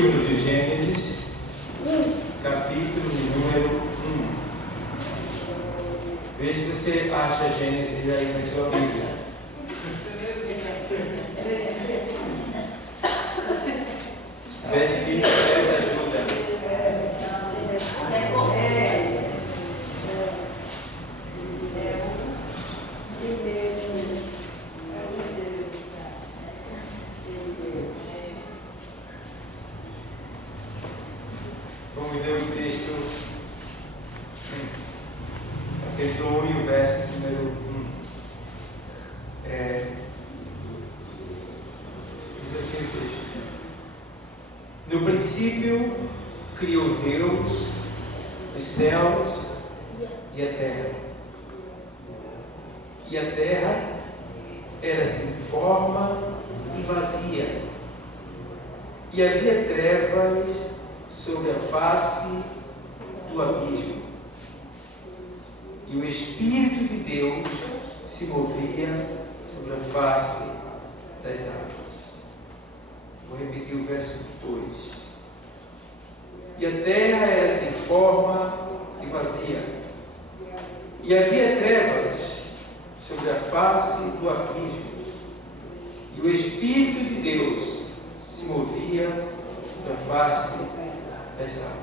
livro de Gênesis, capítulo de número 1. Vê se você acha Gênesis aí na sua Bíblia. Se tiver difícil, peça ajuda. Vamos ler o texto, capítulo 1 e o verso número 1. Diz assim o texto: No princípio criou Deus os céus e a terra. E a terra era sem forma e vazia, e havia trevas sobre a face do abismo, e o Espírito de Deus se movia sobre a face das águas. Vou repetir o verso 2. E a terra era sem forma e vazia, e havia trevas sobre a face do abismo, e o Espírito de Deus se movia sobre a face das águas.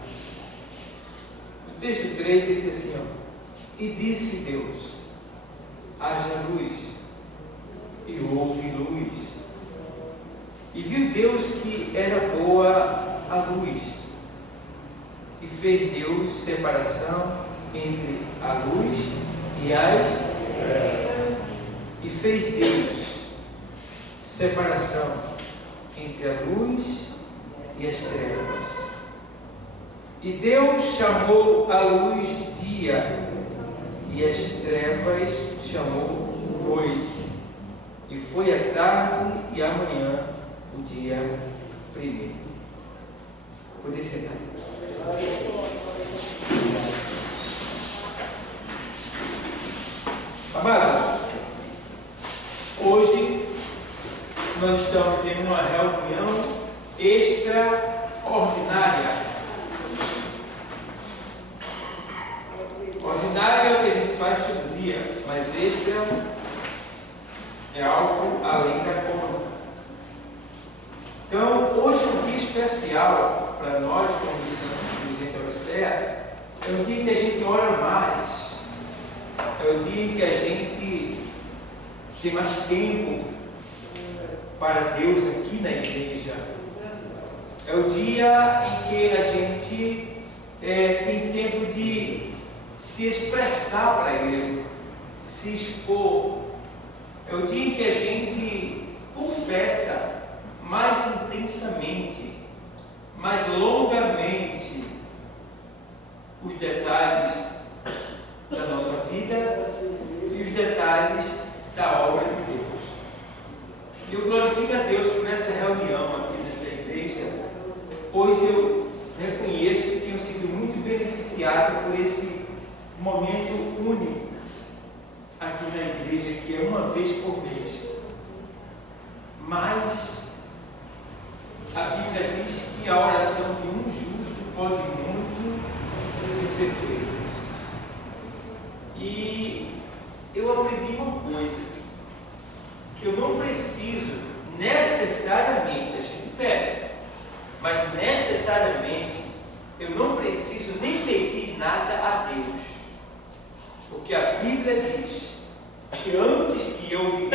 O texto 3 diz assim, e disse Deus: haja luz, e houve luz. E viu Deus que era boa a luz, e fez Deus separação entre a luz e as trevas. E fez Deus separação entre a luz e as trevas. E Deus chamou a luz dia, e as trevas chamou noite. E foi a tarde e a manhã o dia primeiro. Pode sentar. Amados, hoje nós estamos em uma reunião extraordinária. Ordinária é o que a gente faz todo dia, mas extra é algo além da conta. Então, hoje é um dia especial para nós, como disse o presidente Orocea. É um dia que a gente ora mais. É o dia em que a gente tem mais tempo para Deus aqui na igreja. É o dia em que a gente tem tempo de se expressar para Ele, se expor. É o dia em que a gente confessa mais intensamente, mais longamente os detalhes da nossa vida e os detalhes da obra de Deus. E eu glorifico a Deus por essa reunião aqui nessa igreja, pois eu reconheço que tenho sido muito beneficiado por esse momento único aqui na igreja, que é uma vez por mês. Mas a Bíblia diz que a oração de um justo pode muito ser feita. E eu aprendi uma coisa, que eu não preciso necessariamente, a gente pede, mas necessariamente eu não preciso nem pedir nada a Deus, porque a Bíblia diz que antes que eu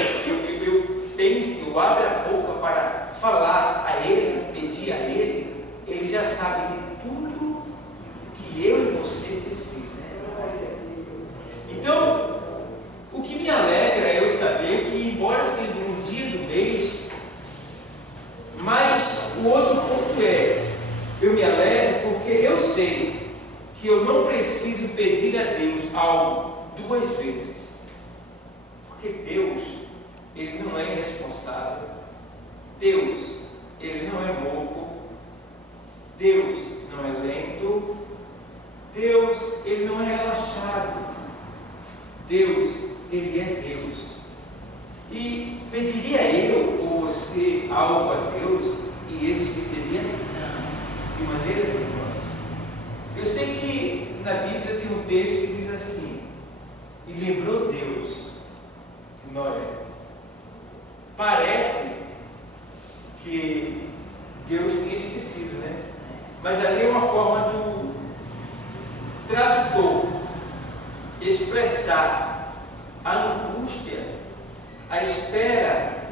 pense, eu abra a boca para falar a Ele, pedir a Ele, Ele já sabe de tudo que eu e você precisamos. Então, o que me alegra é eu saber que, embora sendo um dia do mês, mas o outro ponto eu me alegro porque eu sei que eu não preciso pedir a Deus algo duas vezes, porque Deus, Ele não é irresponsável, Deus, Ele não é louco, Deus não é lento, Deus, Ele não é relaxado. Deus, Ele é Deus. E pediria eu ou você algo a Deus e Ele esqueceria? Não. texto que diz assim: e lembrou Deus de Noé. Parece que Deus tinha esquecido, né? Mas ali é uma forma do tradutor expressar a angústia, a espera,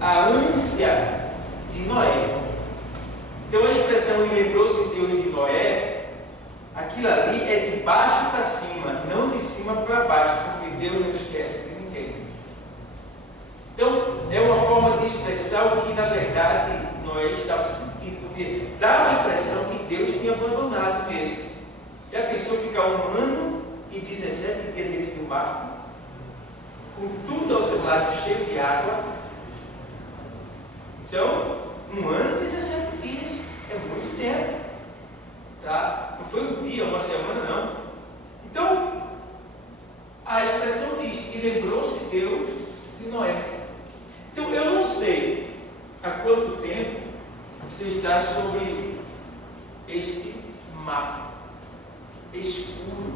a ânsia de Noé. Então a expressão "e lembrou-se Deus de Noé", aquilo ali é de baixo para cima, não de cima para baixo, porque Deus não esquece de ninguém. Então é uma forma de expressar o que na verdade Noé estava sentindo, porque dava a impressão que Deus tinha abandonado mesmo. Já pensou ficar 1 ano e 17 dias dentro do barco, com tudo ao seu lado cheio de água? Então, 1 ano e 17 dias é muito tempo, tá? Não foi um dia, uma semana, não. Então, a expressão diz: e lembrou-se Deus de Noé. Então, eu não sei há quanto tempo você está sobre este mar escuro,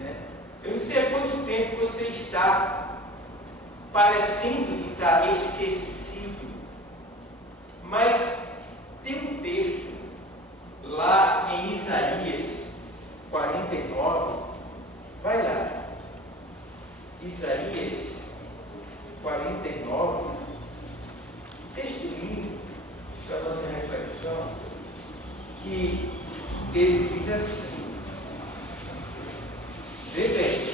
né? Eu não sei há quanto tempo você está parecendo que está esquecido, mas tem um texto lá em Isaías 49, vai lá, Isaías 49, texto lindo para a nossa reflexão, que ele diz assim, vê bem,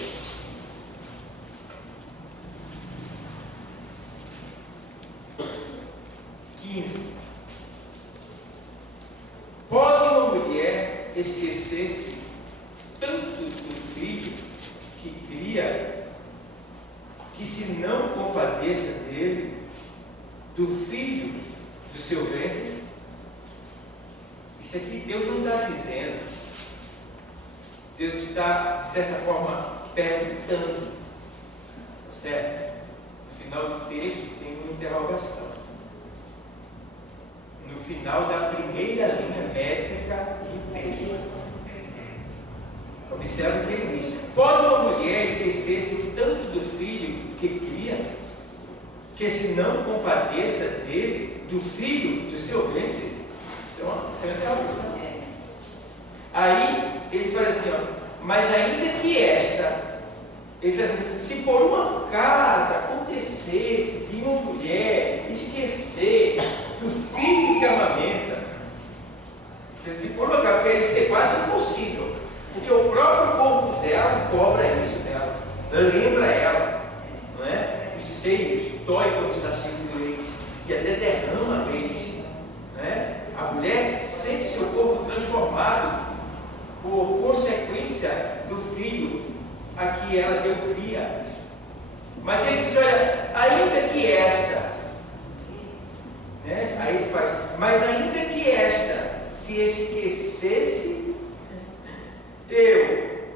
pode uma mulher esquecer-se tanto do filho que cria, que se não compadeça dele, do filho do seu ventre? Isso aqui Deus não está dizendo. Deus está, de certa forma, perguntando, certo? No final do texto tem uma interrogação. No final da primeira linha métrica do texto. Observe o que ele diz: pode uma mulher esquecer-se tanto do filho que cria, que se não compadeça dele, do filho do seu ventre? Isso é uma interrogação. Aí ele faz assim, ó, mas ainda que esta, ele diz assim, se por um acaso acontecesse de uma mulher esquecer do filho que amamenta, se por um acaso, porque isso é quase impossível, porque o próprio corpo dela cobra isso dela, lembra ela, não é? Os seios dói quando está cheio de leite e até derrama leite, né? A mulher sente seu corpo transformado por consequência do filho a que ela deu cria. Mas ele diz, olha, ainda que esta, né? Aí ele faz, mas ainda que esta se esquecesse, eu,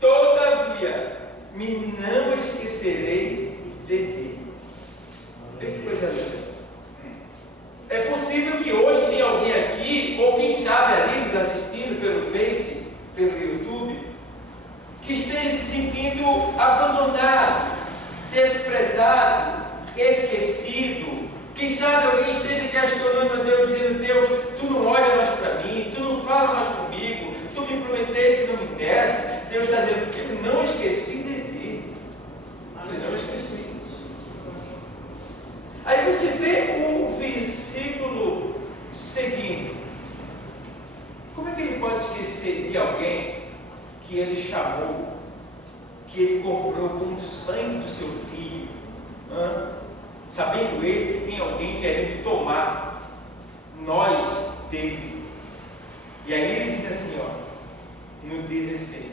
todavia, me não esquecerei de ti. Vê que coisa linda. É possível que hoje tenha alguém aqui, ou quem sabe ali nos assistindo pelo Face, pelo YouTube, que esteja se sentindo abandonado, desprezado, esquecido. Quem sabe alguém esteja questionando a Deus, dizendo, Deus, tu não olha mais para mim, tu não fala mais comigo, tu me prometeste, não me interessa. Deus está dizendo, eu não esqueci de ti. Eu não esqueci. Aí você vê o versículo seguinte. Como é que ele pode esquecer de alguém que ele chamou, que ele comprou com o sangue do seu filho, sabendo ele que tem alguém querendo tomar nós dele? E aí ele diz assim, ó, no 16: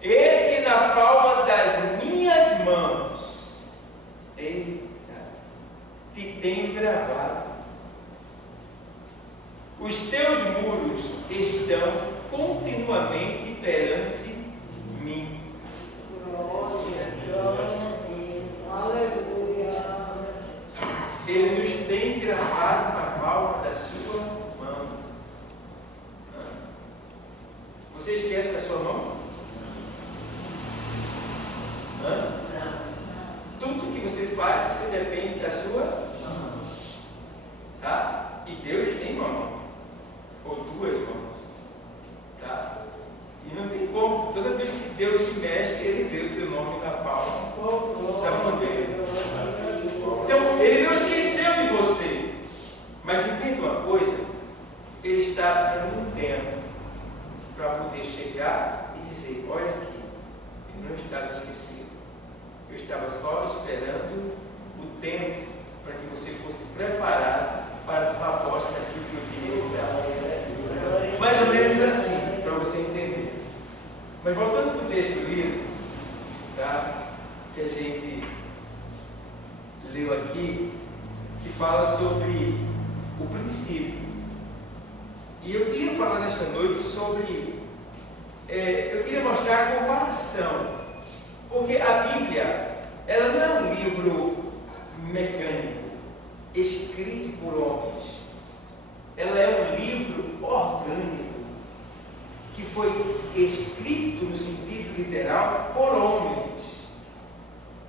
eis que na palma das minhas mãos, eita, te tenho gravado. Os teus muros estão continuamente perante mim. Ele nos tem gravado na palma da sua mão. Você esquece da sua E Deus tem uma mão, ou duas mãos, tá? E não tem como, toda vez que Deus se mexe, Ele vê o teu nome na palma da mão dele. Então, Ele não esqueceu de você. Mas entenda uma coisa, Ele está dando um tempo para poder chegar e dizer, olha aqui, eu não estava esquecido. Eu estava só esperando o tempo para que você fosse preparado para tomar posse daquilo que eu queria dar. Mais ou menos assim, para você entender. Mas voltando para o texto lido, tá? Que a gente leu aqui, que fala sobre o princípio. E eu queria falar nesta noite sobre, eu queria mostrar a comparação, porque a Bíblia, ela não é um livro mecânico, escrito por homens. Ela é um livro orgânico, que foi escrito no sentido literal por homens,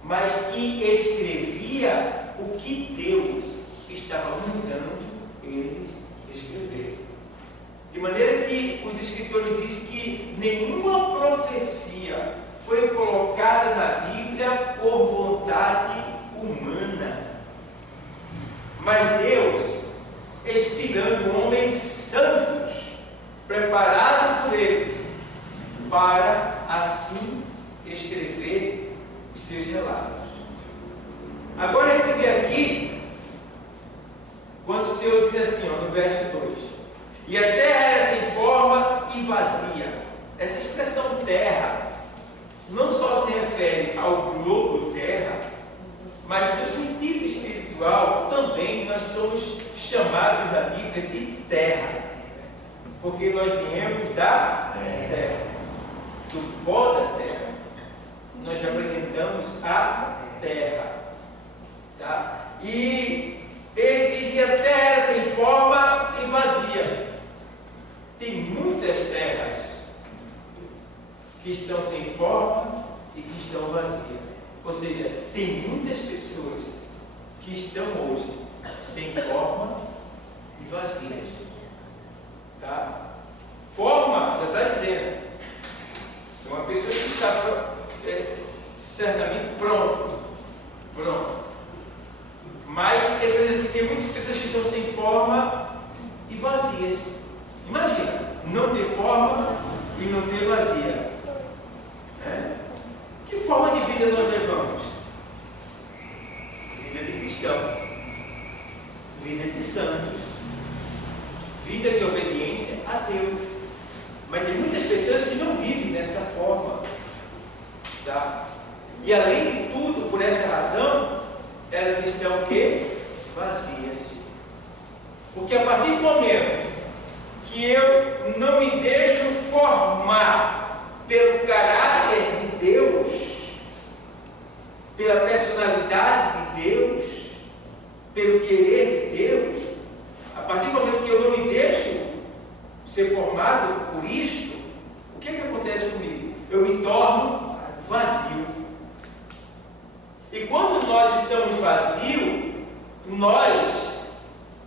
mas que escrevia o que Deus estava mandando eles escrever. De maneira que os escritores dizem que nenhuma profecia foi colocada na Bíblia por vontade humana, mas Deus, inspirando homens santos, preparados por Ele, para assim escrever os seus relatos. Agora a gente vê aqui, quando o Senhor diz assim, no verso 2: e a terra era sem forma e vazia. Essa expressão terra não só se refere ao globo terra, mas no sentido espiritual também nós somos chamados na Bíblia de terra, porque nós viemos da terra, do pó da terra. Nós representamos a terra, tá? E ele disse: a terra era sem forma e vazia. Tem muitas terras que estão sem forma e que estão vazias. Ou seja, tem muitas pessoas que estão hoje sem forma e vazias. Tá? Forma, já está dizendo, é uma pessoa que está certamente pronto. Mas ele está dizendo que tem muitas pessoas que estão sem forma e vazias. Imagina, não ter forma e não ter vazia. Que forma de vida nós levamos? Vida de cristão, vida de santos, vida de obediência a Deus. Mas tem muitas pessoas que não vivem dessa forma, tá? E além de tudo, por essa razão, elas estão o quê? Vazias. Porque a partir do momento que eu não me deixo formar pelo caráter de Deus, pela personalidade de Deus, pelo querer de Deus, a partir do momento que eu não me deixo ser formado por isto, o que acontece comigo? Eu me torno vazio. E quando nós estamos vazios, nós,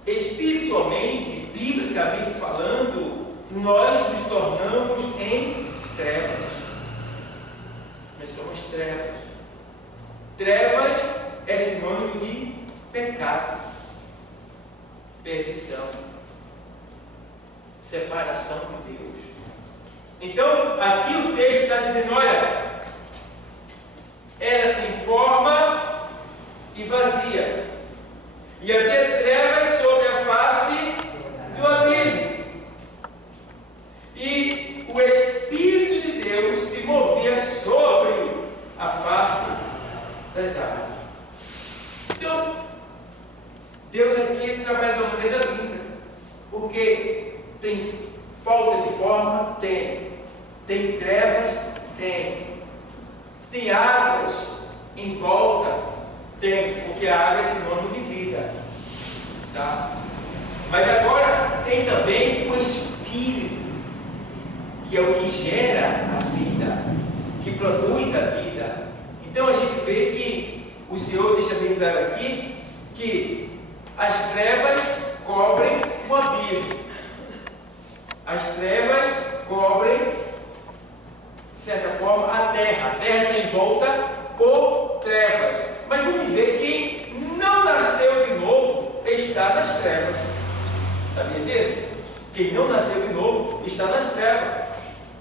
espiritualmente, biblicamente falando, nós nos tornamos em trevas. Nós somos trevas. Trevas é sinônimo de pecado, perdição, separação de Deus. Então, aqui o texto está dizendo, olha, era sem forma e vazia, e havia trevas sobre a face do abismo, e o Espírito de Deus se movia sobre a face das águas. Então, Deus aqui ele trabalha de uma maneira linda, porque tem falta de forma? Tem trevas? Tem águas em volta? Tem, porque a água é sinônimo de vida, tá? Mas agora tem também o Espírito, que é o que gera a vida, que produz a vida. Então a gente vê que o Senhor deixa bem claro aqui que as trevas cobrem abismo. As trevas cobrem, de certa forma, a terra está envolta por trevas. Mas vamos ver que não nasceu de novo está nas trevas. Sabia disso? Quem não nasceu de novo está nas trevas.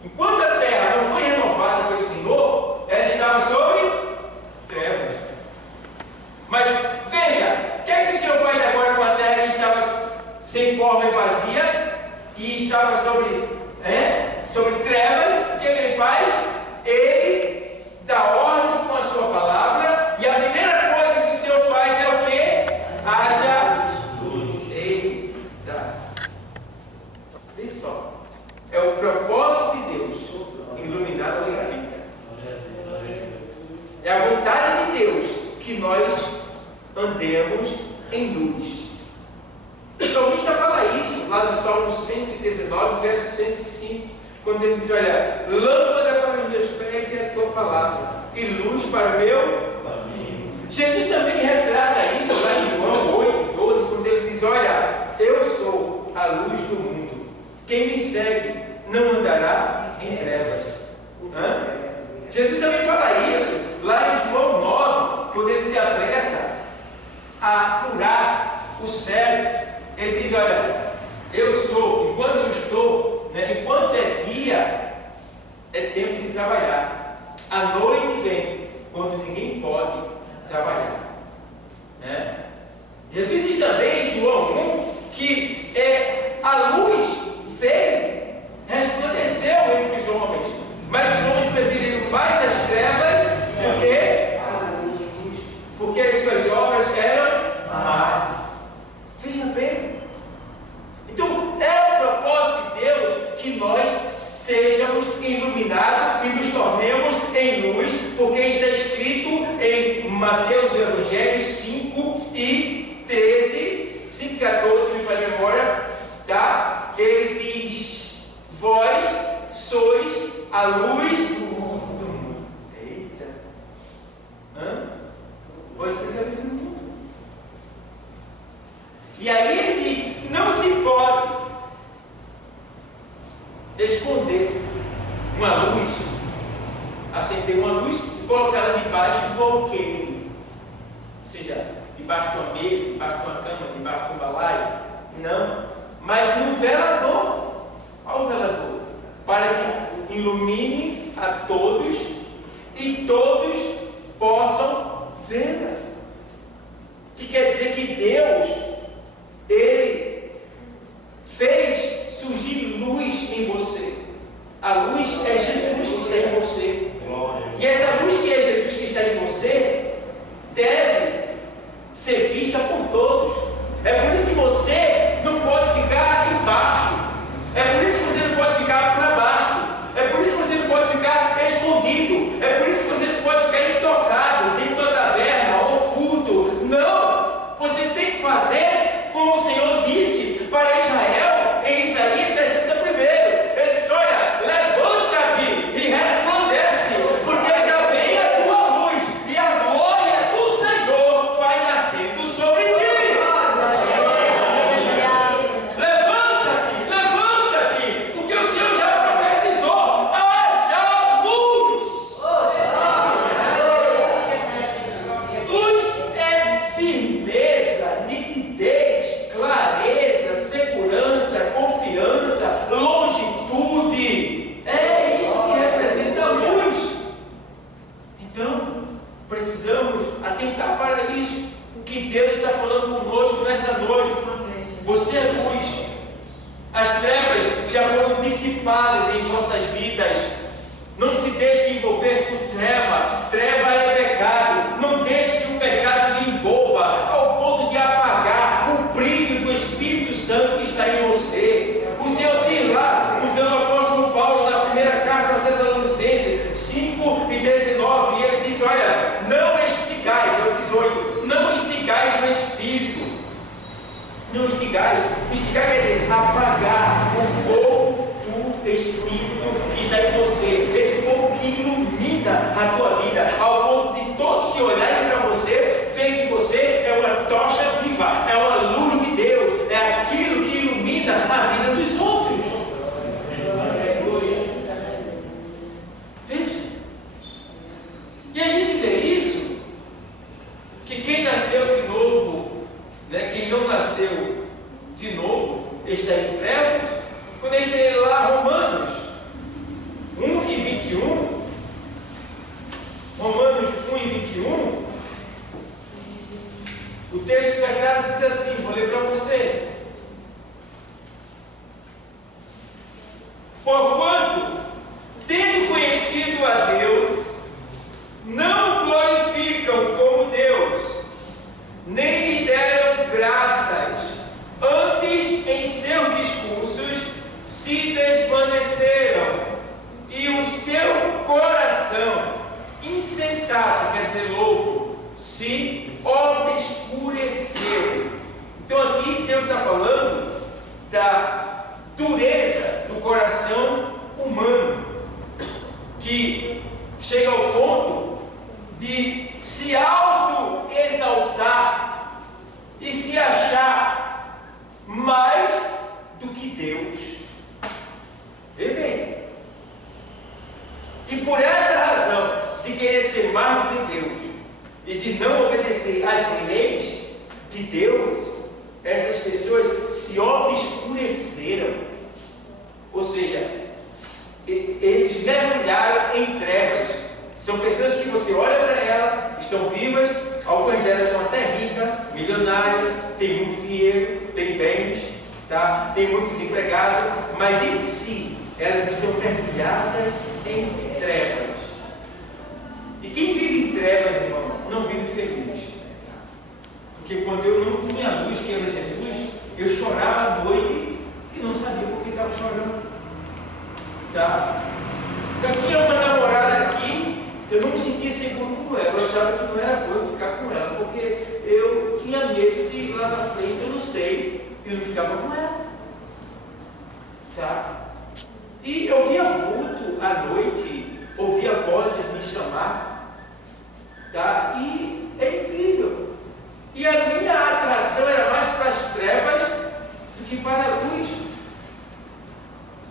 Enquanto a terra não foi renovada pelo Senhor, ela estava sobre trevas. Mas veja, o que é que o Senhor faz agora com a terra que estava sem forma e vazia e estava sobre trevas? O que é que Ele faz? Ele dá ordem com a sua palavra, e a primeira coisa que o Senhor faz é o quê? Haja luz. Eita! Vê só. É o propósito de Deus iluminar a nossa vida. É a vontade de Deus que nós andemos em luz. O salmista fala isso lá no Salmo 119, verso 105, quando ele diz: olha, lâmpada para os meus pés é a tua palavra, e luz para o meu caminho. Jesus também retrata isso lá em João 8:12, quando ele diz: olha, eu sou a luz do mundo, quem me segue não andará em trevas. Jesus também fala isso lá em João 9, quando ele se apressa a curar o cego. Ele diz: olha, eu sou, enquanto eu estou, enquanto é dia, é tempo de trabalhar. A noite vem, quando ninguém pode trabalhar. Jesus diz também em João 1 que a luz veio, resplandeceu entre os homens, mas os homens preferiram mais as trevas do que a luz, porque as suas obras eram más. Veja bem. Então é o propósito de Deus que nós sejamos iluminados e nos tornemos em luz, porque está escrito em Mateus, o Evangelho 5:13, 5:14, me faz memória, tá? Ele diz: vós sois a luz do mundo. Eita! Vós sois a luz do mundo. E aí ele diz: não se pode esconder uma luz, acender uma luz e colocá-la debaixo do alqueire, ou seja, debaixo de uma mesa, debaixo de uma cama, debaixo de um balaio. Não, mas no velador. Ao velador, para que ilumine a todos e todos possam vê-la. Que quer dizer que Deus, Ele fez surgir luz em você. A luz é Jesus que está em você. E essa luz que é Jesus que está em você deve ser vista por todos. É por isso que você não pode ficar embaixo. É por isso que você não pode ficar para baixo. É por isso que você não pode ficar escondido. É por isso que você não pode ficar intocado dentro da taverna, oculto. Não! Você tem que fazer como o Senhor disse para Israel em Isaías 61. Ele disse: olha, levanta-te e resplandece, porque já vem a tua luz e a glória do Senhor vai nascendo sobre ti. Levanta-te, porque o Senhor já profetizou: haja luz. Luz é firmeza, nitidez, clareza, segurança, confiança, longitude. É isso que representa a luz. Então, precisamos atentar para isso. O que Deus está falando conosco nessa noite. Você é luz. As trevas já foram dissipadas em nossas vidas. Não se deixe envolver por treva. Treva é pecado. Não deixe que o pecado lhe envolva ao ponto de apagar o brilho do Espírito Santo que está em você. O Senhor diz lá, usando o apóstolo Paulo na primeira carta aos Tessalonicenses 5:19, e ele diz: olha, não esticais, é o 18, não esticais no Espírito. Não esticais. Esticar quer dizer apagar o fogo do Espírito que está em você. Esse fogo que ilumina a tua vida, ao ponto de todos que olharem para você, verem que você é uma tocha viva, é uma luz de Deus, é aquilo que ilumina está em trevas? Quando ele lê lá Romanos 1 e 21, Romanos 1 e 21, o texto sagrado diz assim, vou ler para você. Porquanto, tendo conhecido a Deus, não glorificam como Deus, nem lhe deram graças, antes em seus discursos se desvaneceram, e o seu coração insensato, quer dizer louco, se obscureceu. Então aqui Deus está falando da dureza do coração humano, que chega ao ponto de se auto-exaltar e se achar mais do que Deus. Vê bem. E por esta razão de querer ser mais do que Deus e de não obedecer às leis de Deus, essas pessoas se obscureceram. Ou seja, eles mergulharam em trevas. São pessoas que você olha para elas, estão vivas, algumas delas são até ricas, milionárias, têm muito dinheiro, têm bens, tá? Têm muitos empregados, mas em si elas estão mergulhadas em trevas. E quem vive em trevas, irmão, não vive feliz. Porque quando eu não tinha luz, que era Jesus, eu chorava à noite e não sabia por que estava chorando. Tá? Eu tinha uma namorada aqui, eu não me sentia seguro com ela, eu achava que não era bom eu ficar com ela, porque eu tinha medo de ir lá na frente, eu não sei, e não ficava com ela. Tá? E eu via vulto à noite, ouvia vozes me chamar, tá? E é incrível. E a minha atração era mais para as trevas do que para a luz.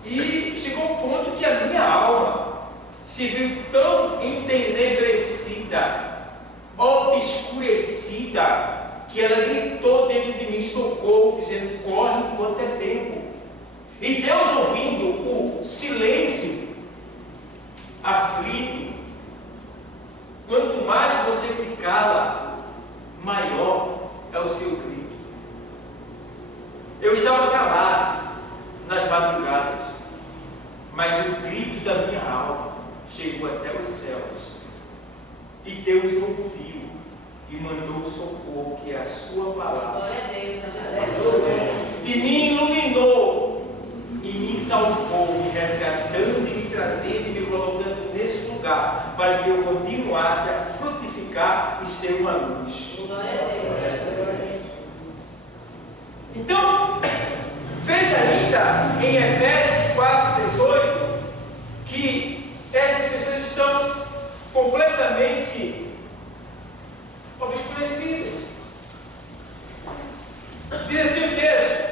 E chegou um ponto que a minha alma se viu tão entenebrecida, obscurecida, que ela gritou dentro de mim socorro, dizendo: corre enquanto é tempo. E Deus, ouvindo o silêncio aflito, quanto mais você se cala, maior é o seu grito. Eu estava calado nas madrugadas, mas o grito da minha alma chegou até os céus, e Deus ouviu e mandou o socorro, que é a sua palavra. Glória a Deus, e me iluminou e me salvou, me resgatando e me trazendo e me colocando nesse lugar, para que eu continuasse a frutificar e ser uma luz. Glória a Deus. Então, veja ainda em Efésios 4:18 que essas pessoas estão completamente obscurecidas. Diz assim o texto: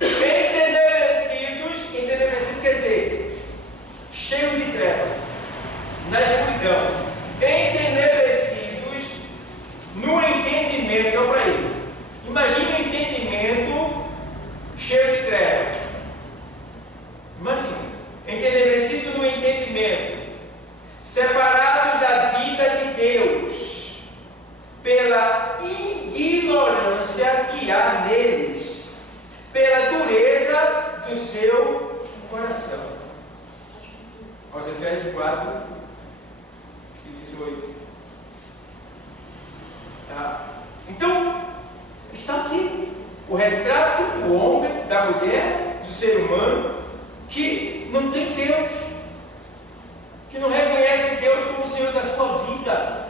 entenebrecidos quer dizer cheio de treva, na escuridão, entenebrecidos no entendimento. Olha para ele, imagine um entendimento cheio de treva. Imagina, entenebrecido no entendimento, separados da vida de Deus pela ignorância que há neles, pela dureza do seu coração. Aos Efésios 4:18. Então, está aqui o retrato do homem, da mulher, do ser humano que não tem Deus, que não reconhece Deus como o Senhor da sua vida.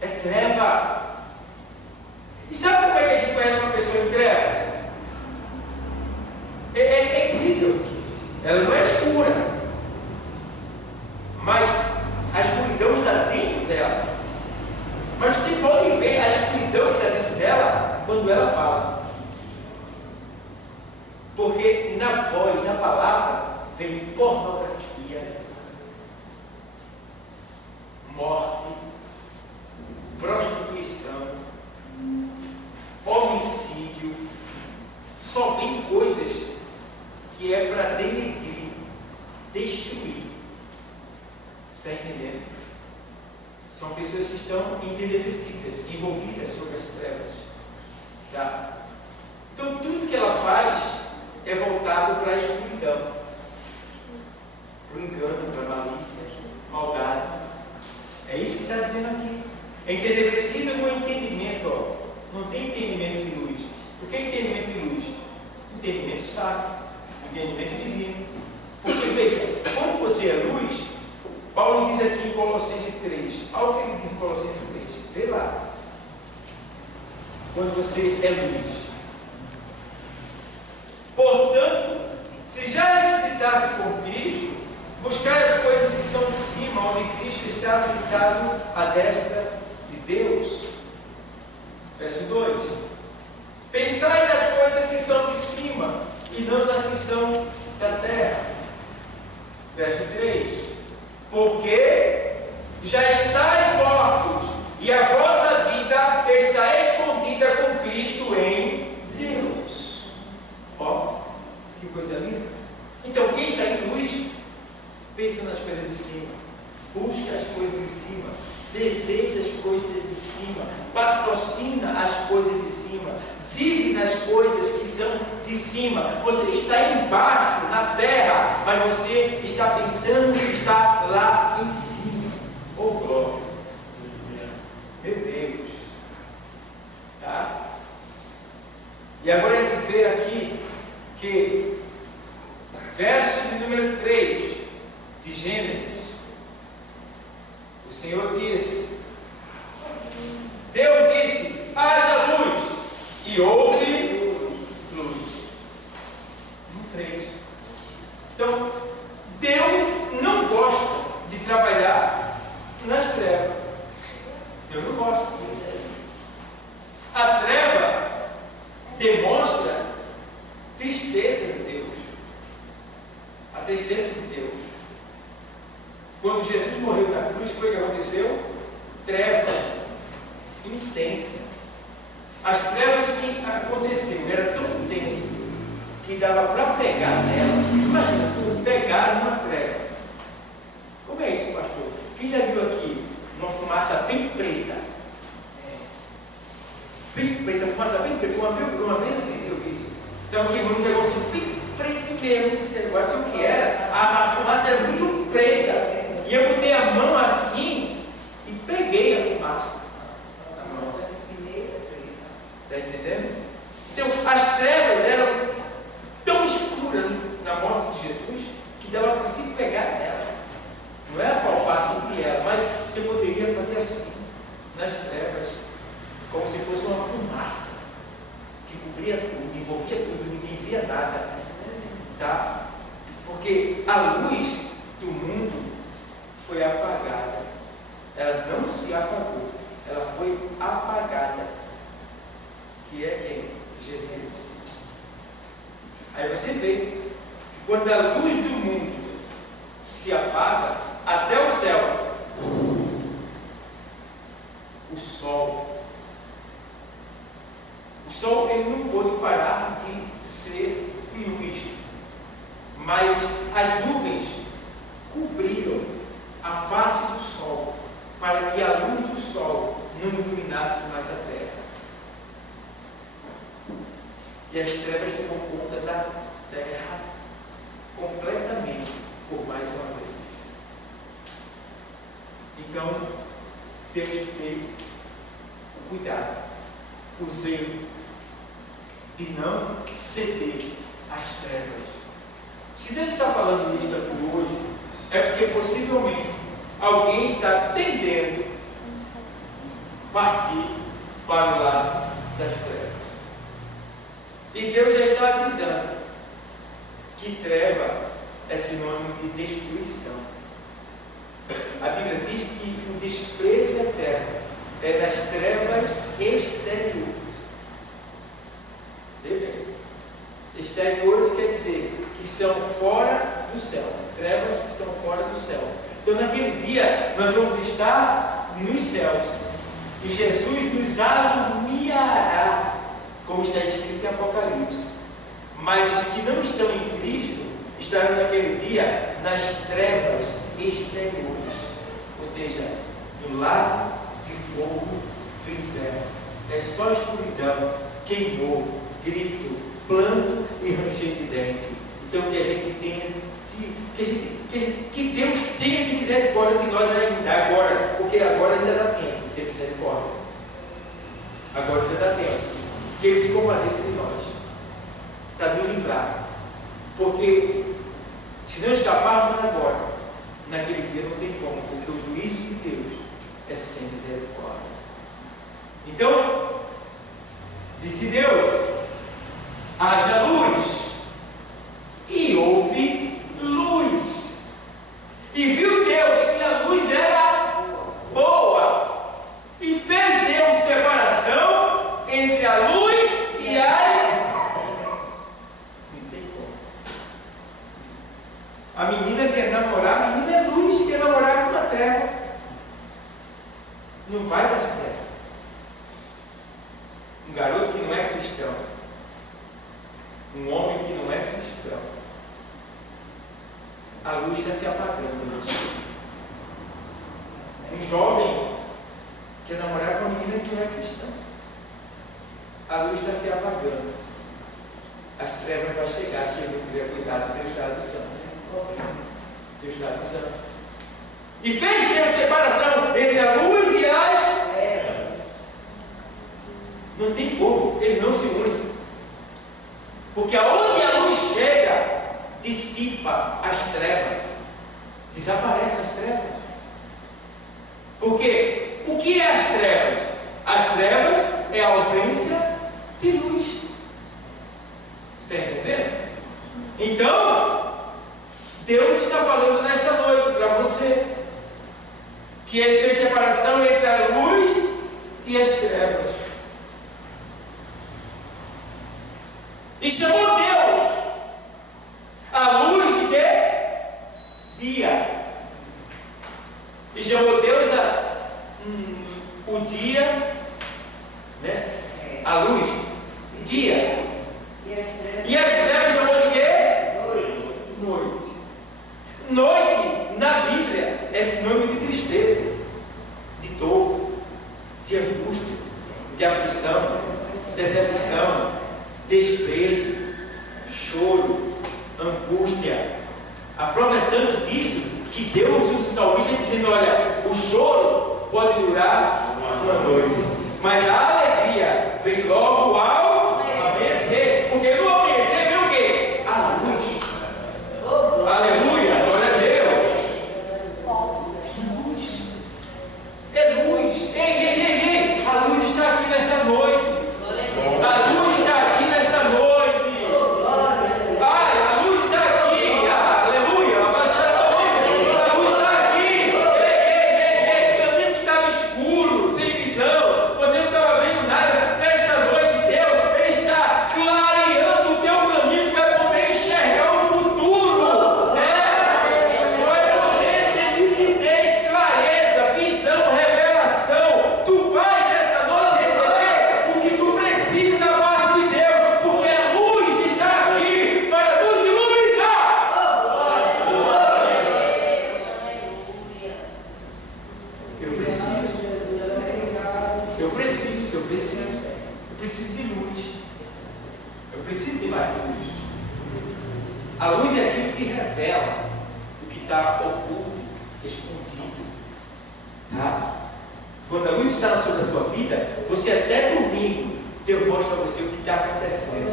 É treva. E sabe como é que a gente conhece uma pessoa em treva? É incrível. Ela não é escura, mas a escuridão está dentro dela. Mas você pode ver a escuridão que está dentro dela quando ela fala. Porque na voz, na palavra, vem pornografia, morte, prostituição, homicídio, só vem coisas que é para denegrir, destruir. Está entendendo? São pessoas que estão entenebrecidas, envolvidas sobre as trevas. Tá? Então tudo que ela faz é voltado para a escuridão, para o engano, para a malícia, maldade. É isso que está dizendo aqui. É entenebrecida no entendimento. Ó. Não tem entendimento de luz. O que é entendimento de luz? Entendimento sacro, entendimento divino. Porque veja, quando você é luz, Paulo diz aqui em Colossenses 3. Olha o que ele diz em Colossenses 3. Vê lá. Quando você é luz. Portanto, se já ressuscitasse por Cristo, buscai as coisas que são de cima, onde Cristo está sentado à destra de Deus. Verso 2. Pensai nas coisas que são de cima, e não nas que são da terra. Verso 3. Porque já estáis mortos, e a vossa vida está escondida com Cristo em Deus. Ó, que coisa linda. Então, quem está em luz, pensa nas coisas de cima, busca as coisas de cima, deseja as coisas de cima, patrocina as coisas de cima, vive nas coisas que são de cima. Você está embaixo, na terra, mas você está pensando que está lá em cima. Oh, glória! Meu Deus! Tá? E agora a gente vê aqui que verso de número 3 de Gênesis, o Senhor disse, Deus disse, haja luz, e houve luz. No 3. Então, Deus não gosta de trabalhar nas trevas. Deus não gosta. A treva demonstra tristeza de Deus. A tristeza de Deus. Quando Jesus morreu na cruz, foi o que aconteceu? Treva intensa. As trevas que aconteceram eram tão intensas que dava para pegar nela. Imagina, tu pegar numa treva. Como é isso, pastor? Quem já viu aqui uma fumaça bem preta? Bem preta, fumaça bem preta. Uma vez eu vi isso. Então, aqui um negócio bem preto mesmo. Não sei se agora sei o que era. A fumaça era muito preta. E eu botei a mão assim e peguei a fumaça. Está entendendo? Então, as trevas eram tão escuras na morte de Jesus que dava para se pegar nela. Não era palpar assim ela, mas você poderia fazer assim, nas trevas, como se fosse uma fumaça que cobria tudo, envolvia tudo, ninguém via nada. Tá? Porque a luz do mundo foi apagada. Ela não se apagou, ela foi apagada. Que é quem? Jesus. Aí você vê, quando a luz do mundo se apaga, até o céu, o sol ele não pôde parar de ser luz, mas as nuvens cobriram a face do sol, para que a luz do sol não iluminasse mais a terra. E as trevas tomam conta da terra completamente, por mais uma vez. Então, temos que ter o cuidado, o zelo, de não ceder às trevas. Se Deus está falando isso aqui hoje, é porque possivelmente alguém está tendendo partir para o lado das trevas. E Deus já está avisando que treva é sinônimo de destruição. A Bíblia diz que o desprezo eterno é das trevas exteriores. Vê bem. Exteriores quer dizer que são fora do céu. Trevas que são fora do céu. Então naquele dia nós vamos estar nos céus. E Jesus nos alumiará, como está escrito em Apocalipse. Mas os que não estão em Cristo estarão naquele dia nas trevas exteriores, ou seja, no lago de fogo do inferno. É só escuridão, queimou, grito, planto e ranger de dente. Então que a gente tenha, que Deus tenha de misericórdia de nós ainda, agora, porque agora ainda dá tempo de ter misericórdia. Agora ainda dá tempo. Que Ele se compadeça de nós, para nos livrar. Porque se não escaparmos agora, naquele dia não tem como, porque o juízo de Deus é sem misericórdia. Então, disse Deus: haja luz, e houve luz. E viu Deus que a luz era boa, e fez Deus separação entre a luz e as... Não tem como. A menina quer namorar, a menina é luz, quer namorar com a treva. Não vai dar certo. Um garoto que não é cristão, um homem que não é cristão, a luz está se apagando. Um jovem quer namorar com uma menina que não é cristã, a luz está se apagando. As trevas vão chegar se ele não tiver cuidado. Deus está avisando. Deus está avisando. E fez Deus separação entre a luz e as trevas. Não tem como, eles não se unem. Porque aonde a luz chega, dissipa as trevas, desaparece as trevas. Porque o que é as trevas? As trevas é a ausência de luz. Está entendendo? Então, Deus está falando nesta noite para você que Ele fez separação entre a luz e as trevas. E chamou Deus a luz de quê? Dia. E chamou Deus o dia, né? A luz, dia. E as trevas chamou de quê? Noite. Noite, na Bíblia, é sinônimo de tristeza, de dor, de angústia, de aflição, decepção, desprezo, choro, angústia. A prova é tanto disso que Deus usa o salmista dizendo: olha, o choro pode durar uma noite, mas a alegria vem logo ao amanhecer, porque no amanhecer vem o quê? A luz. Aleluia, glória a Deus. Luz. É luz. Ei, a luz está aqui nesta noite. A luz está aqui nesta noite. Ai, a luz está aqui. Aleluia. A luz está aqui. Ei, o caminho que estava escuro, sem visão, você não estava vendo nada. Nesta noite, Deus, Ele está clareando o teu caminho. Tu vai poder enxergar o futuro. Tu vai poder ter nitidez, clareza, visão, revelação. Tu vai nesta noite receber o que tu precisa da parte de Deus, porque a luz está aqui para nos iluminar. Eu preciso de luz. Eu preciso de mais luz. A luz é aquilo que revela o que está oculto, escondido. Tá? Quando a luz está sobre a sua vida, você até dormindo, Deus mostra a você o que está acontecendo.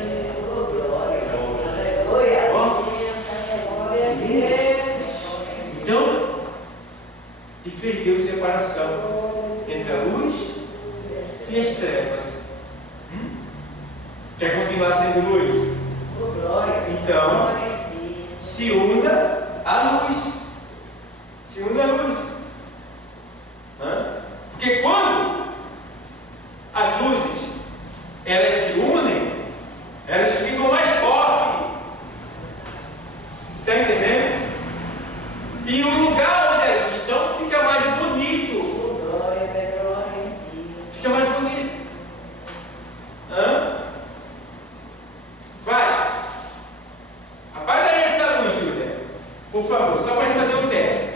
Então, e fez Deus separação entre a luz e as trevas. Quer continuar sendo luz? Então, se una à luz. Se una à luz. Porque quando as luzes elas se unem, elas ficam mais fortes. Está entendendo? E o lugar onde elas estão fica mais bonito. Fica mais bonito. Vai. favor, só para fazer um teste.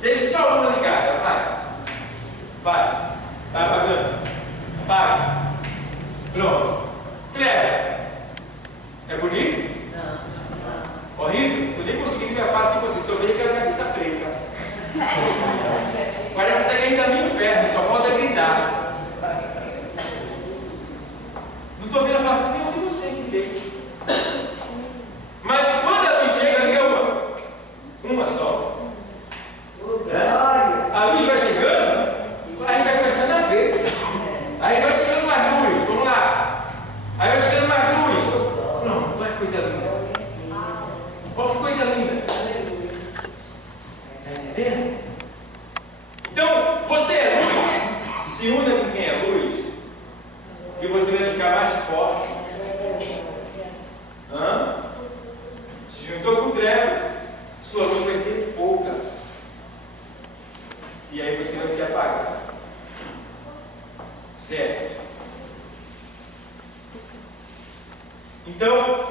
Deixa só uma ligada, vai. Vai. Vai apagando. Apaga. Pronto. Treva. É bonito? Não. Horrível? Tu nem conseguiu ver a face de você, só veio aquela cabeça preta. Parece até que a gente está no inferno, só falta gritar. Não estou vendo a face de nenhum de vocês direito. Mas quando a luz chega, liga uma só. A luz vai chegando, aí vai começando a ver. Aí vai chegando mais luz, vamos lá. Aí vai chegando mais luz. Pronto, olha que coisa linda. Olha que coisa linda. Está entendendo? Então, você é luz, se una com quem é luz, e você vai ficar mais forte. Se juntou com treva, sua luz vai ser pouca. E aí você vai se apagar. Certo? Então,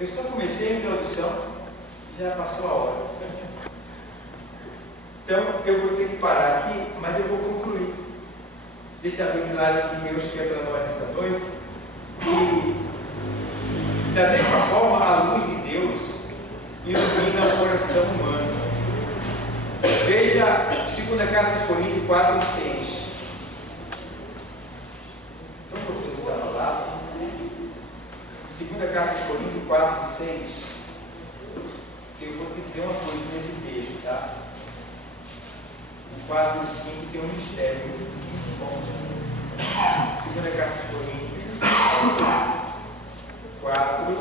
eu só comecei a introdução e já passou a hora. Então, eu vou ter que parar aqui, mas eu vou concluir. Deixar bem claro que Deus quer para nós nessa noite. E, da mesma forma, a luz de Deus ilumina o coração humano. Veja 2 Carta aos Coríntios 4 e 6. Estão gostando dessa palavra? 2 Carta aos Coríntios 4 e 6. Eu vou te dizer uma coisa nesse texto, tá? 4 e 5 tem um mistério muito bom. 2 Carta aos Coríntios 4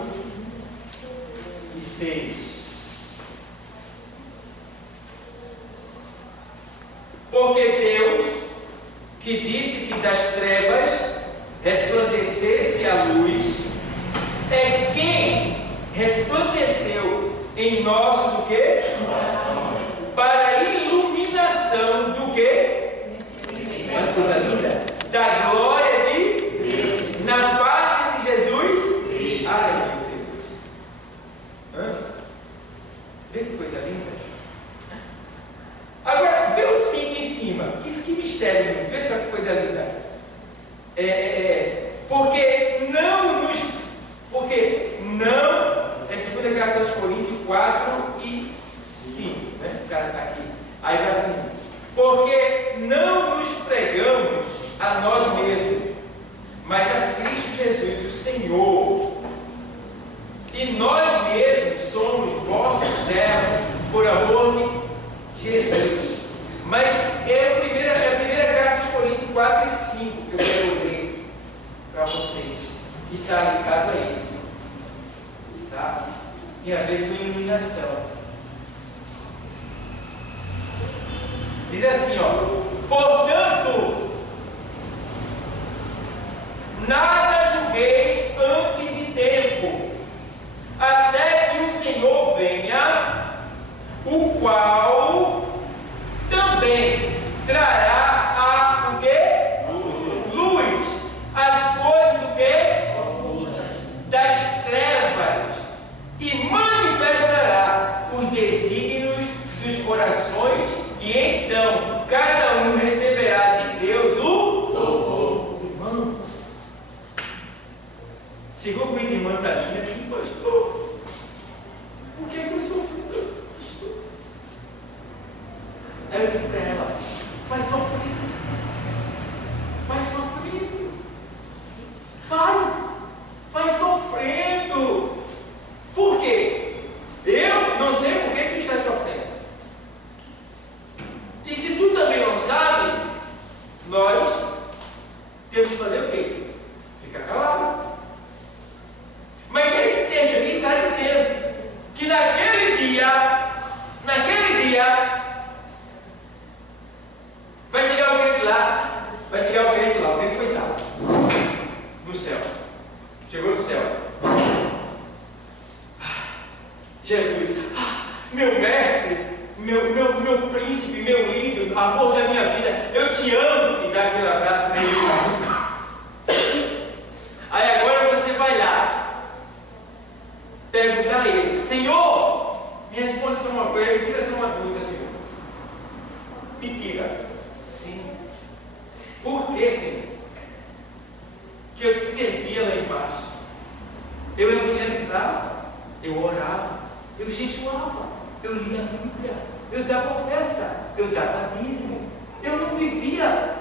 e 6. Porque Deus, que disse que das trevas resplandecesse a luz, é quem resplandeceu em nós o quê? Para a iluminação do quê? Uma coisa linda. Da glória de Deus. Na face de Jesus. Ai, meu Deus. Vê que coisa linda. Agora, vê o 5 em cima. Que mistério. Vê só que coisa linda. Porque não. É 2 Carta aos Coríntios 4 e 5. Né? Aqui. Aí vai assim. Porque não nos pregamos a nós mesmos, mas a Cristo Jesus, o Senhor. E nós mesmos somos vossos servos por amor de Jesus. Mas é a primeira carta de Coríntios 4 e 5 que eu quero ler para vocês. Está ligado a isso. Tá? Tem a ver com iluminação. Diz assim, portanto, nada julgueis antes de tempo, até que o Senhor venha, o qual também trará o quê? Luz. As coisas do quê? Das trevas. E manifestará os desígnios dos corações, e então cada um receberá de Deus o louvor. Irmãos, chegou com esse irmão para mim assim, pastor, por que eu sofro tanto, pastor? Aí eu digo para ela, vai sofrendo, vai sofrendo. Por quê? Eu não sei por que tu está sofrendo. E se tu também não sabe, nós temos que fazer o quê? Ficar calado. Mas nesse texto aqui está dizendo que naquele dia, vai chegar o crente lá, o crente foi salvo. No céu. Chegou no céu. Jesus, meu mestre, meu príncipe, meu ídolo, amor da minha vida, eu te amo, e dá aquele abraço nele. Aí agora você vai lá perguntar a ele, Senhor, Me responde só uma coisa, me tira só uma dúvida, Senhor. Mentira. Sim. Por que, Senhor? Que eu te servia lá embaixo. Eu evangelizava, eu orava, eu jejuava, eu lia a Bíblia, eu dava oferta, eu dava dízimo. Eu não vivia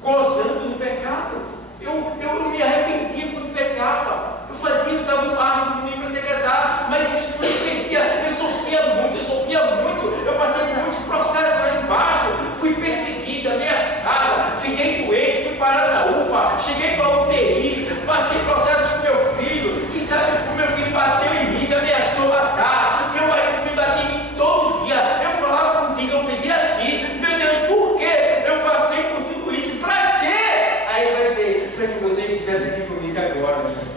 gozando do pecado. Eu me arrependia quando pecava. Eu fazia, eu dava o máximo de mim para te agradar, mas isso não me arrependia. Eu sofria muito. Eu passei por muitos processos lá embaixo. Fui perseguida, ameaçada, fiquei doente, fui parar na UPA, cheguei para a UTI, passei processos com meu filho. Quem sabe o meu filho bateu em mim, me ameaçou matar. Meu marido me batia em mim todo dia. Eu falava contigo, eu pedia a ti. Meu Deus, por que eu passei por tudo isso? Para quê? Aí vai dizer, para que você estivesse aqui comigo agora.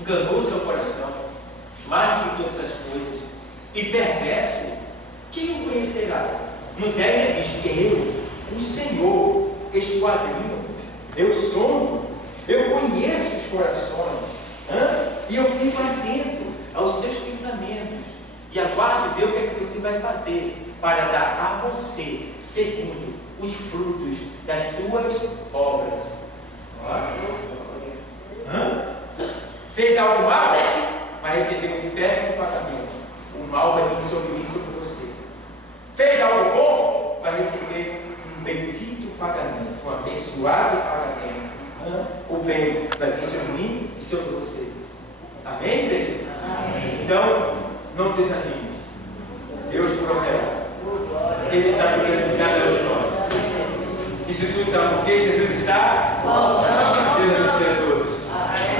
Enganou o seu coração, mais do que todas essas coisas, e perverso, quem o conhecerá? No 10 diz: eu, o Senhor, esquadrinho, eu sondo, eu conheço os corações. E eu fico atento aos seus pensamentos e aguardo ver o que é que você vai fazer para dar a você segundo os frutos das tuas obras. Fez algo mal? Vai receber um péssimo pagamento. O mal vai vir sobre mim e sobre você. Fez algo bom? Vai receber um bendito pagamento, um abençoado pagamento. O bem vai vir sobre mim e sobre você. Amém, igreja? Amém. Então, não desanime. Deus proverá. Ele está cuidando de cada um de nós. Isso tudo sabe por quê? Jesus está voltando. Deus abençoe a todos. Amém.